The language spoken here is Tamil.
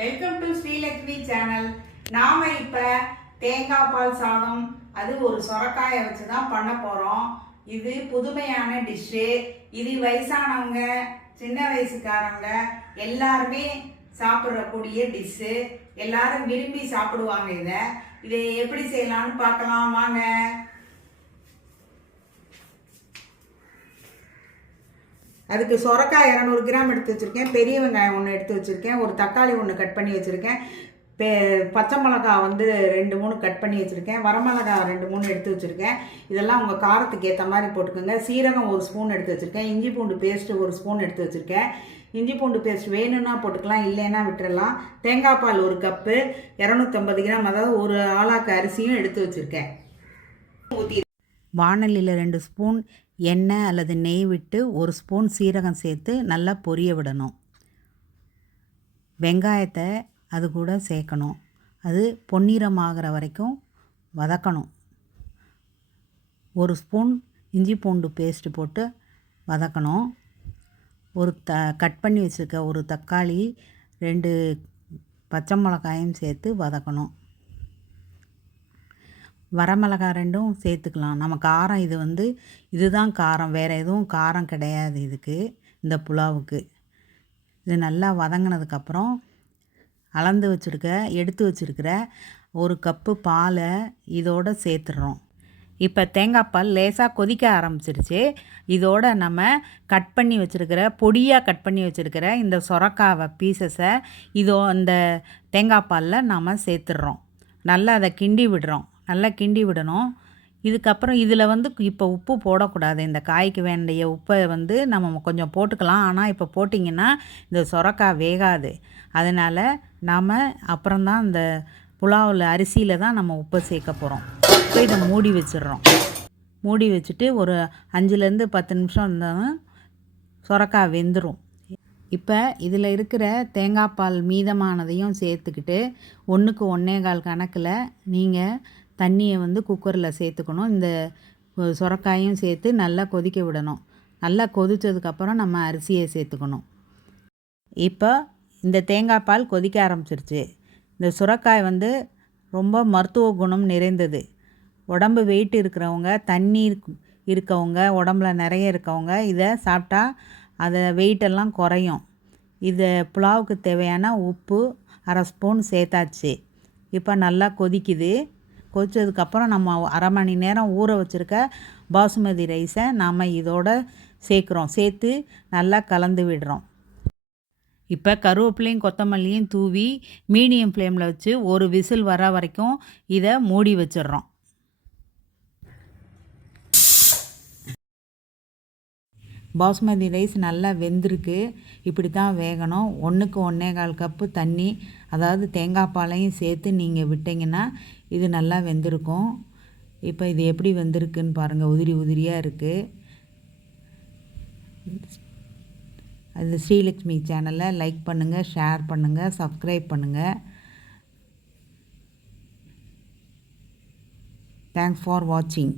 வெல்கம் டு ஸ்ரீலக்ஷ்மி சேனல் நாம இப்ப தேங்காய் பால் சாதம் அது ஒரு சொரக்காயை வச்சு தான் பண்ண போறோம். இது புதுமையான டிஷ்ஷு இது வயசானவங்க சின்ன வயசுக்காரங்க எல்லாருமே சாப்பிடக்கூடிய டிஷ்ஷு எல்லாரும் விரும்பி சாப்பிடுவாங்க இதை. இதை எப்படி செய்யலாம்னு பார்க்கலாம். வாங்க. அதுக்கு சொரக்காய் இரநூறு கிராம் எடுத்து வச்சுருக்கேன். பெரிய வெங்காயம் ஒன்று எடுத்து வச்சுருக்கேன். ஒரு தக்காளி ஒன்று கட் பண்ணி வச்சுருக்கேன். பெ பச்சை மிளகா வந்து ரெண்டு மூணு கட் பண்ணி வச்சுருக்கேன். வரமிளகா ரெண்டு மூணு எடுத்து வச்சுருக்கேன். இதெல்லாம் உங்கள் காரத்துக்கு ஏற்ற மாதிரி போட்டுக்கோங்க. சீரகம் ஒரு ஸ்பூன் எடுத்து வச்சுருக்கேன். இஞ்சி பூண்டு பேஸ்ட்டு ஒரு ஸ்பூன் எடுத்து வச்சுருக்கேன். இஞ்சி பூண்டு பேஸ்ட் வேணும்னா போட்டுக்கலாம் இல்லைன்னா விட்டுறலாம். தேங்காய் பால் ஒரு கப்பு இரநூத்தம்பது கிராம் அதாவது ஒரு ஆளாக்கு அரிசியும் எடுத்து வச்சுருக்கேன். ஊற்றி வானலியில் ரெண்டு ஸ்பூன் எண்ணெய் அல்லது நெய் விட்டு ஒரு ஸ்பூன் சீரகம் சேர்த்து நல்லா பொரிய விடணும். வெங்காயத்தை அது கூட சேர்க்கணும். அது பொன்னிறமாகிற வரைக்கும் வதக்கணும். ஒரு ஸ்பூன் இஞ்சி பூண்டு பேஸ்ட்டு போட்டு வதக்கணும். ஒரு த கட் பண்ணி வச்சுருக்க ஒரு தக்காளி ரெண்டு பச்சை மிளகாயும் சேர்த்து வதக்கணும். வரமிளகா ரெண்டும் சேர்த்துக்கலாம். நம்ம காரம் இது வந்து இதுதான் காரம். வேறு எதுவும் காரம் கிடையாது இதுக்கு இந்த புலாவுக்கு. இது நல்லா வதங்கினதுக்கப்புறம் அளந்து வச்சுருக்க எடுத்து வச்சுருக்கிற ஒரு கப்பு பாலை இதோட சேர்த்துடுறோம் இப்போ தேங்காய் பால் லேசாக கொதிக்க ஆரம்பிச்சிருச்சு. இதோட நம்ம கட் பண்ணி வச்சுருக்கிற பொடியாக கட் பண்ணி வச்சுருக்கிற இந்த சொரக்காவை பீசஸை இதோ இந்த தேங்காய் பாலில் நாம் சேர்த்துடுறோம் நல்லா அதை கிண்டி விடுறோம். நல்லா கிண்டி விடணும். இதுக்கப்புறம் இதில் வந்து இப்போ உப்பு போடக்கூடாது. இந்த காய்க்கு வேண்டிய உப்பை வந்து நம்ம கொஞ்சம் போட்டுக்கலாம். ஆனால் இப்போ போட்டிங்கன்னா இந்த சொரக்காய் வேகாது. அதனால் நாம் அப்புறம்தான் இந்த புலாவில் அரிசியில் தான் நம்ம உப்பை சேர்க்க போகிறோம் இப்போ இதை மூடி வச்சிடுறோம். மூடி வச்சுட்டு ஒரு அஞ்சுலேருந்து பத்து நிமிஷம் இருந்தாலும் சொரக்காய் வெந்துடும் இப்போ இதில் இருக்கிற தேங்காய் பால் மீதமானதையும் சேர்த்துக்கிட்டு ஒன்றுக்கு ஒன்றே கால் கணக்கில் நீங்கள் தண்ணியை வந்து குக்கரில் சேர்த்துக்கணும். இந்த சுரக்காயும் சேர்த்து நல்லா கொதிக்க விடணும். நல்லா கொதித்ததுக்கப்புறம் நம்ம அரிசியை சேர்த்துக்கணும். இப்போ இந்த தேங்காய் பால் கொதிக்க ஆரம்பிச்சிருச்சு. இந்த சுரக்காய் வந்து ரொம்ப மருத்துவ குணம் நிறைந்தது. உடம்பு வெயிட் இருக்கிறவங்க தண்ணி இருக்கவங்க உடம்புல நிறைய இருக்கவங்க இதை சாப்பிட்டா அதை வெயிட்டெல்லாம் குறையும். இதை புலாவுக்கு தேவையான உப்பு அரை ஸ்பூன் சேர்த்தாச்சு. இப்போ நல்லா கொதிக்குது. கொதித்ததுக்கப்புறம் நம்ம அரை மணி நேரம் ஊற வச்சுருக்க பாசுமதி ரைஸை நாம் இதோட சேர்க்குறோம். சேர்த்து நல்லா கலந்து விடுறோம். இப்போ கருவேப்பிலையும் கொத்தமல்லியும் தூவி மீடியம் ஃப்ளேமில் வச்சு ஒரு விசில் வர வரைக்கும் இதை மூடி வச்சிடுறோம். பாஸ்மதி ரைஸ் நல்லா வெந்திருக்கு. இப்படி தான் வேகணும். ஒன்றுக்கு ஒன்றே கால் கப்பு தண்ணி அதாவது தேங்காய் பாலையும் சேர்த்து நீங்கள் விட்டிங்கன்னா இது நல்லா வெந்திருக்கும். இப்போ இது எப்படி வெந்திருக்குன்னு பாருங்கள் உதிரி உதிரியாக இருக்குது அது ஸ்ரீலக்ஷ்மி சேனலை லைக் பண்ணுங்கள் ஷேர் பண்ணுங்கள் சப்ஸ்கிரைப் பண்ணுங்கள் தேங்க்ஸ் ஃபார் வாட்சிங்